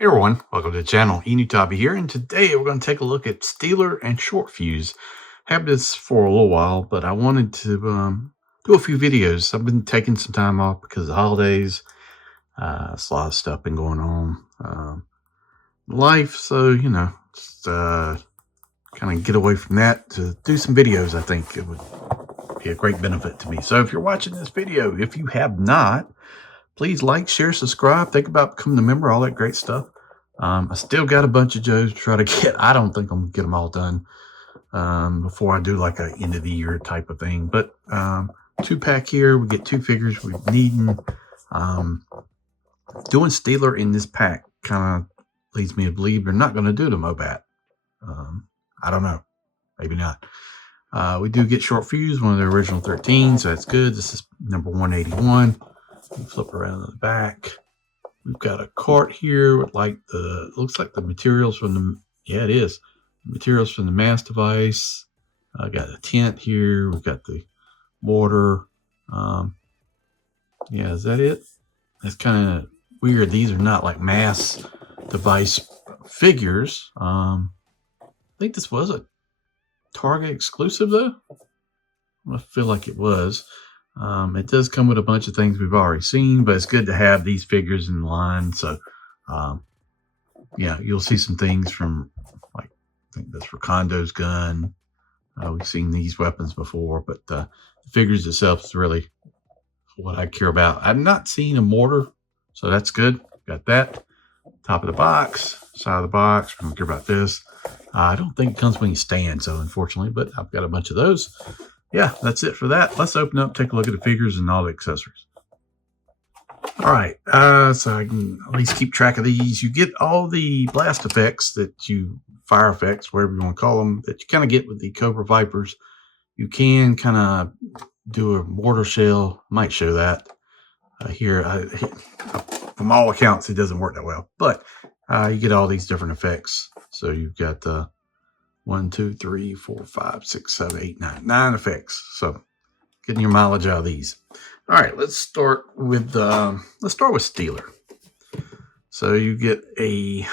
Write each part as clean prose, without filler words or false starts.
Hey everyone, welcome to the channel. Enewtabie here, and today we're going to take a look at Steeler and Short-Fuse. Had this for a little while, but I wanted to do a few videos. I've been taking some time off because of the holidays. There's a lot of stuff been going on in life, so just kind of get away from that to do some videos. I think it would be a great benefit to me. So if you're watching this video, if you have not, please like, share, subscribe. Think about becoming a member, all that great stuff. I still got a bunch of Joes to try to get. I don't think I'm going to get them all done before I do like a end of the year type of thing. But 2-pack here, we get 2 figures we need. Doing Steeler in this pack kind of leads me to believe they're not going to do the Mobat. I don't know. Maybe not. We do get Short-Fuse, one of the original 13, so that's good. This is number 181. Flip around to the back. We've got a cart here with looks like the materials from the, yeah, it is. Materials from the mass device. I got a tent here. We've got the mortar. Yeah, is that it? That's kind of weird. These are not like mass device figures. I think this was a Target exclusive though. I feel like it was. It does come with a bunch of things we've already seen, but it's good to have these figures in line. So, yeah, you'll see some things from, like, I think that's Rakondo's gun. We've seen these weapons before, but the figures itself is really what I care about. I've not seen a mortar, so that's good. Got that. Top of the box, side of the box. I don't care about this. I don't think it comes with any stands, so unfortunately, but I've got a bunch of those. Yeah, that's it for that. Let's open up, take a look at the figures and all the accessories. All right, so I can at least keep track of these. You get all the blast effects fire effects, whatever you want to call them, that you kind of get with the Cobra Vipers. You can kind of do a mortar shell. Might show that here. From all accounts, it doesn't work that well, but you get all these different effects. So you've got 1, 2, 3, 4, 5, 6, 7, 8, 9 effects. So getting your mileage out of these. All right, let's start with Steeler. So you get a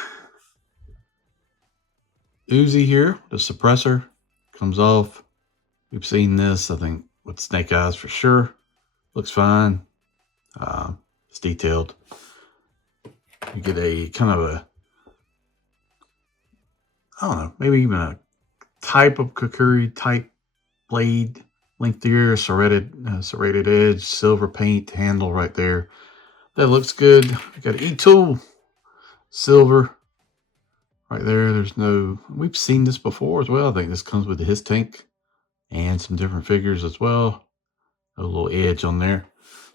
Uzi here. The suppressor comes off. We've seen this, I think, with Snake Eyes for sure. Looks fine. It's detailed. You get a kind of a, I don't know, maybe even a type of Kukuri type blade, lengthier, serrated edge, silver paint handle right there. That looks good. We got an E-tool, silver right there. We've seen this before as well. I think this comes with his tank and some different figures as well. A little edge on there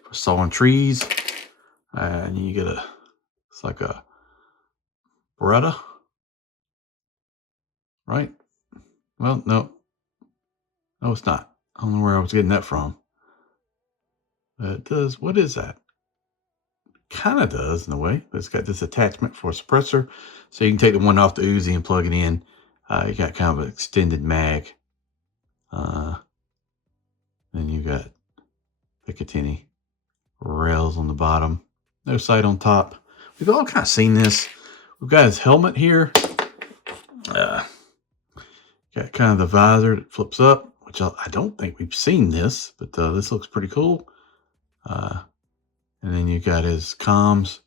for sawing trees. And you get it's like a Beretta, right? Well, no, it's not. I don't know where I was getting that from. It does. What is that? Kind of does in a way, but it's got this attachment for a suppressor, so you can take the one off the Uzi and plug it in. You got kind of an extended mag. Then you got Picatinny rails on the bottom, no sight on top. We've all kind of seen this. We've got his helmet here. Got kind of the visor that flips up, which I don't think we've seen this, but this looks pretty cool. And then you got his comms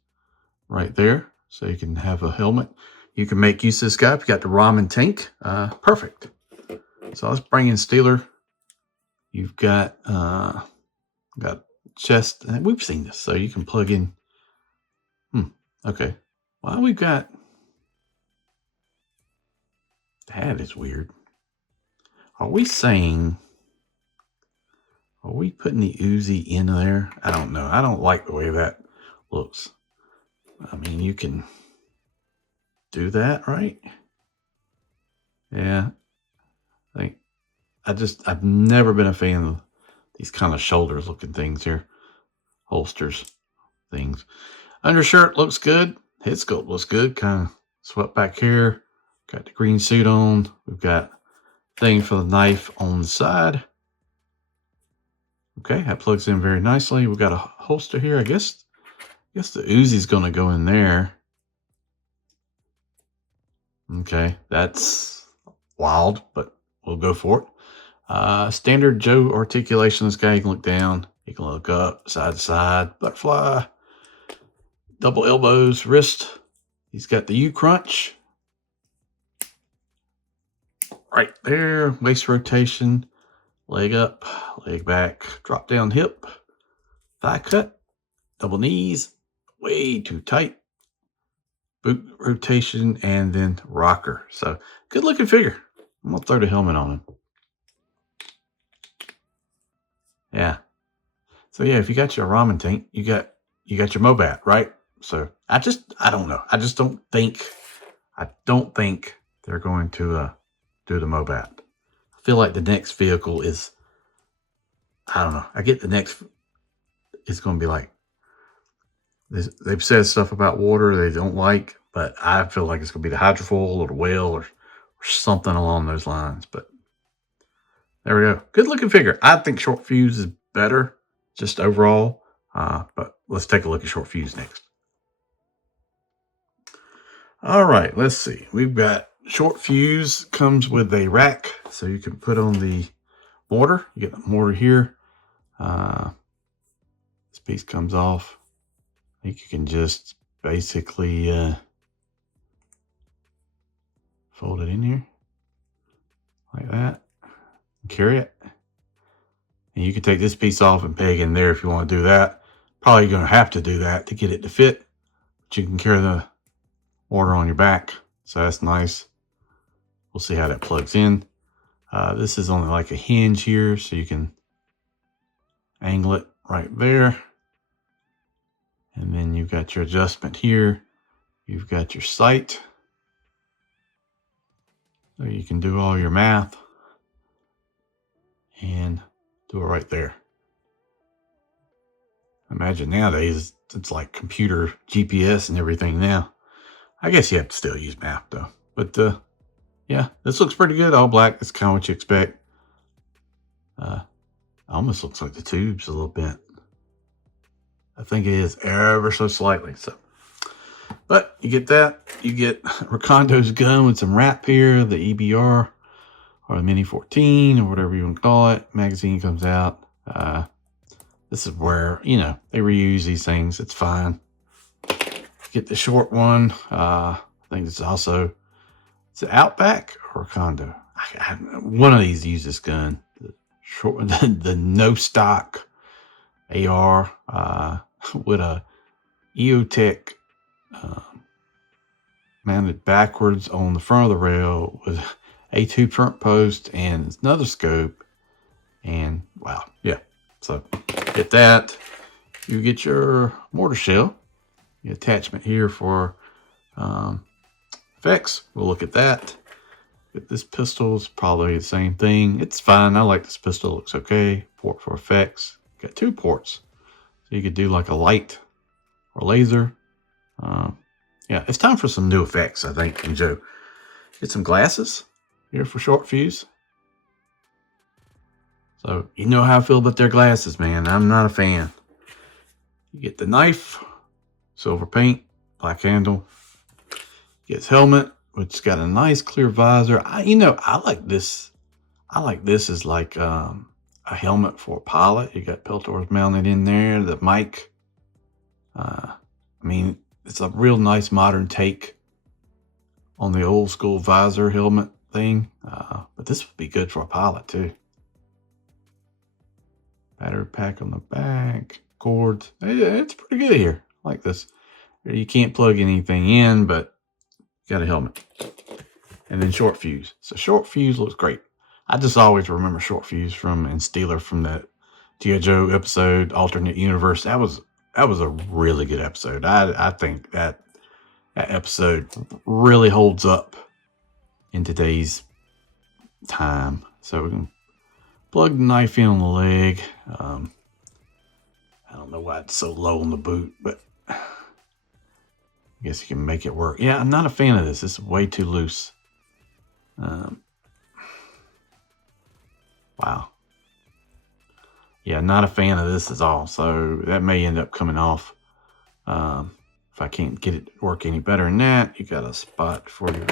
right there, so you can have a helmet. You can make use of this guy if you got the ramen tank. Perfect. So let's bring in Steeler. You've got chest, and we've seen this, so you can plug in. Okay. Well, we've got, that is weird. Are we putting the Uzi in there? I don't know. I don't like the way that looks. I mean, you can do that, right? Yeah. I've never been a fan of these kind of shoulders looking things here. Holsters things. Undershirt looks good. Head sculpt looks good. Kind of swept back here. Got the green suit on. We've got thing for the knife on the side. Okay, that plugs in very nicely. We've got a holster here. I guess the Uzi's going to go in there. Okay, that's wild, but we'll go for it. Standard Joe articulation. This guy, you can look down, you can look up, side to side, butterfly, double elbows, wrist. He's got the U crunch right there, waist rotation, leg up, leg back, drop down hip, thigh cut, double knees, way too tight, boot rotation, and then rocker. So good looking figure. I'm gonna throw the helmet on him. Yeah. So yeah, if you got your ramen tank, you got your Mobat, right? So I don't know. I don't think they're going to do the Mobat. I feel like the next vehicle is, I don't know. I get the next is going to be like, they've said stuff about water they don't like, but I feel like it's going to be the hydrofoil or the whale or something along those lines. But there we go. Good looking figure. I think Short-Fuze is better just overall. But let's take a look at Short-Fuze next. All right, let's see. We've got Short-Fuze comes with a rack, so you can put on the mortar. You get the mortar here. This piece comes off. I think you can just basically fold it in here like that and carry it. And you can take this piece off and peg in there if you want to do that. Probably going to have to do that to get it to fit, but you can carry the mortar on your back, so that's nice. We'll see how that plugs in. This is only like a hinge here, so you can angle it right there. And then you've got your adjustment here. You've got your sight. So you can do all your math and do it right there. Imagine nowadays it's like computer GPS and everything now. I guess you have to still use math though. But yeah, this looks pretty good. All black. That's kind of what you expect. Almost looks like the tube's a little bent. I think it is ever so slightly. So, but you get that. You get Ricondo's gun with some wrap here, the EBR or the Mini 14 or whatever you want to call it. Magazine comes out. This is where, you know, they reuse these things. It's fine. Get the short one. I think it's also, it's an Outback or Ricondo. One of these use this gun. The no stock AR with a EOTech mounted backwards on the front of the rail with A2 front post and another scope. And wow, yeah. So get that. You get your mortar shell. The attachment here for effects. We'll look at that. Get this pistol is probably the same thing. It's fine. I like this pistol. It looks okay. Port for effects. Got 2 ports. So you could do like a light or laser. Yeah, it's time for some new effects, I think, from Joe. Get some glasses here for Short-Fuze. So you know how I feel about their glasses, man. I'm not a fan. You get the knife, silver paint, black handle. Get his helmet, which has got a nice clear visor. I like this. I like this as like a helmet for a pilot. You got peltors mounted in there. The mic. I mean, it's a real nice modern take on the old school visor helmet thing. But this would be good for a pilot too. Battery pack on the back. Cords. It's pretty good here. I like this. You can't plug anything in, but you got a helmet. And then Short-Fuze. So Short-Fuze looks great. I just always remember Short-Fuze from and Steeler from that G.I. Joe episode, Alternate Universe. That was a really good episode. I think that episode really holds up in today's time. So we can plug the knife in on the leg. I don't know why it's so low on the boot, but I guess you can make it work. Yeah, I'm not a fan of this. This is way too loose. Wow. Yeah, not a fan of this at all. So that may end up coming off. If I can't get it to work any better than that, you got a spot for your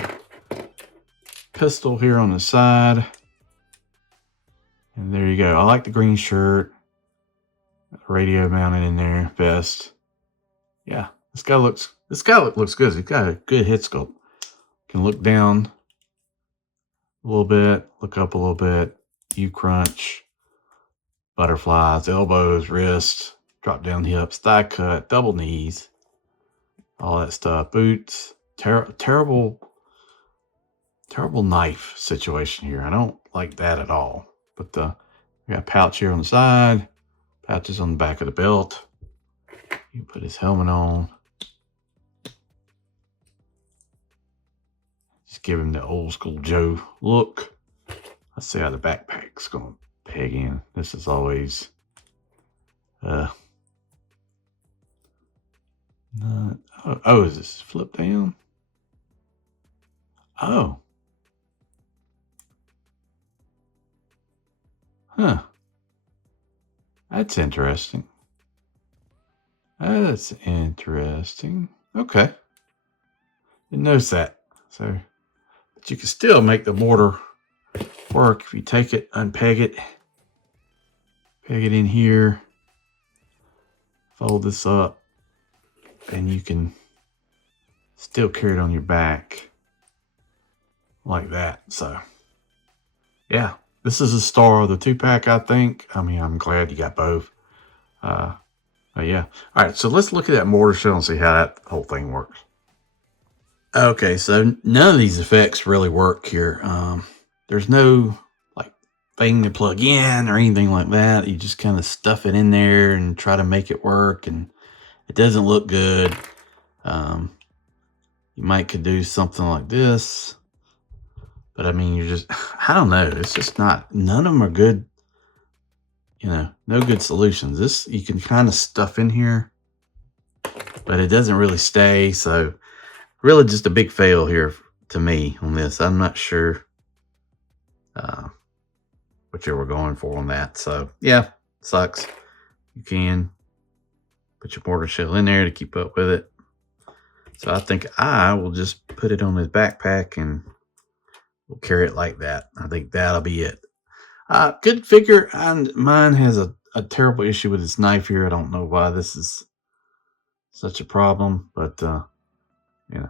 pistol here on the side. And there you go. I like the green shirt. Radio mounted in there, vest. Yeah, this guy looks good. He's got a good head sculpt. Can look down a little bit, look up a little bit. U-crunch, butterflies, elbows, wrists, drop down hips, thigh cut, double knees, all that stuff. Boots. Terrible knife situation here. I don't like that at all. But we got a pouch here on the side, pouches on the back of the belt. You put his helmet on. Just give him the old school Joe look. Let's see how the backpack's gonna peg in. This is always is this flip down? Oh. Huh. That's interesting. That's interesting. Okay. Didn't notice that. So, but you can still make the mortar work if you take it, unpeg it, peg it in here, fold this up, and you can still carry it on your back like that. So, yeah, this is a star of the 2-pack, I think. I mean, I'm glad you got both. But yeah. All right, so let's look at that mortar shell and see how that whole thing works. Okay, so none of these effects really work here. There's no like thing to plug in or anything like that. You just kind of stuff it in there and try to make it work, and it doesn't look good. You might could do something like this, but I mean, you're just, I don't know. It's just not, none of them are good. You know, no good solutions. This you can kind of stuff in here, but it doesn't really stay. So really just a big fail here to me on this. I'm not sure what you were going for on that. So yeah, sucks. You can put your mortar shell in there to keep up with it. So I think I will just put it on his backpack and we'll carry it like that. I think that'll be it. Good figure, and mine has a terrible issue with its knife here. I don't know why this is such a problem, but yeah,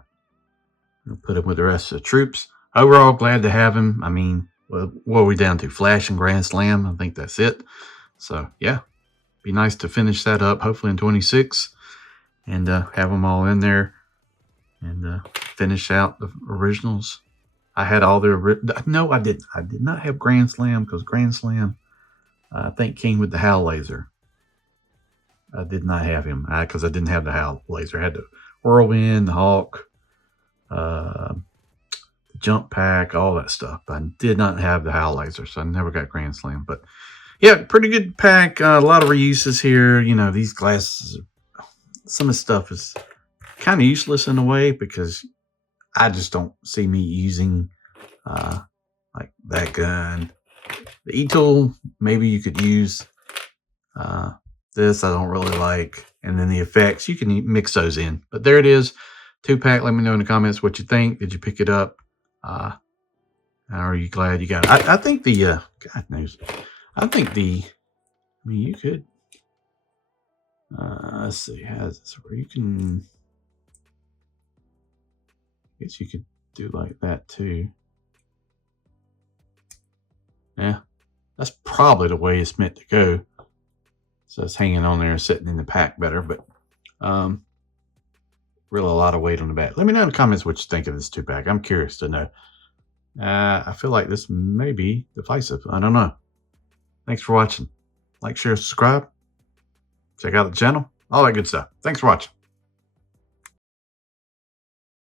I'll put him with the rest of the troops. Overall, glad to have him. I mean, what are we down to? Flash and Grand Slam. I think that's it. So yeah, be nice to finish that up, hopefully in 26, and have them all in there and finish out the originals. I had all the, no, I didn't. I did not have Grand Slam, because Grand Slam, I think, came with the Howl Laser. I did not have him because I didn't have the Howl Laser. I had the Whirlwind, the Hawk, the Jump Pack, all that stuff. But I did not have the Howl Laser, so I never got Grand Slam. But yeah, pretty good pack. A lot of reuses here. You know, these glasses, some of the stuff is kind of useless in a way, because I just don't see me using like that gun. The E-tool, maybe you could use. This I don't really like. And then the effects, you can mix those in. But there it is, 2-pack. Let me know in the comments what you think. Did you pick it up? Are you glad you got it? I think the, God knows. I think the, I mean, you could, let's see, how's this where you can, I guess you could do like that too. Yeah, that's probably the way it's meant to go. So it's hanging on there, sitting in the pack better, but really a lot of weight on the back. Let me know in the comments what you think of this 2-pack. I'm curious to know. I feel like this may be divisive. I don't know. Thanks for watching. Like, share, subscribe. Check out the channel. All that good stuff. Thanks for watching.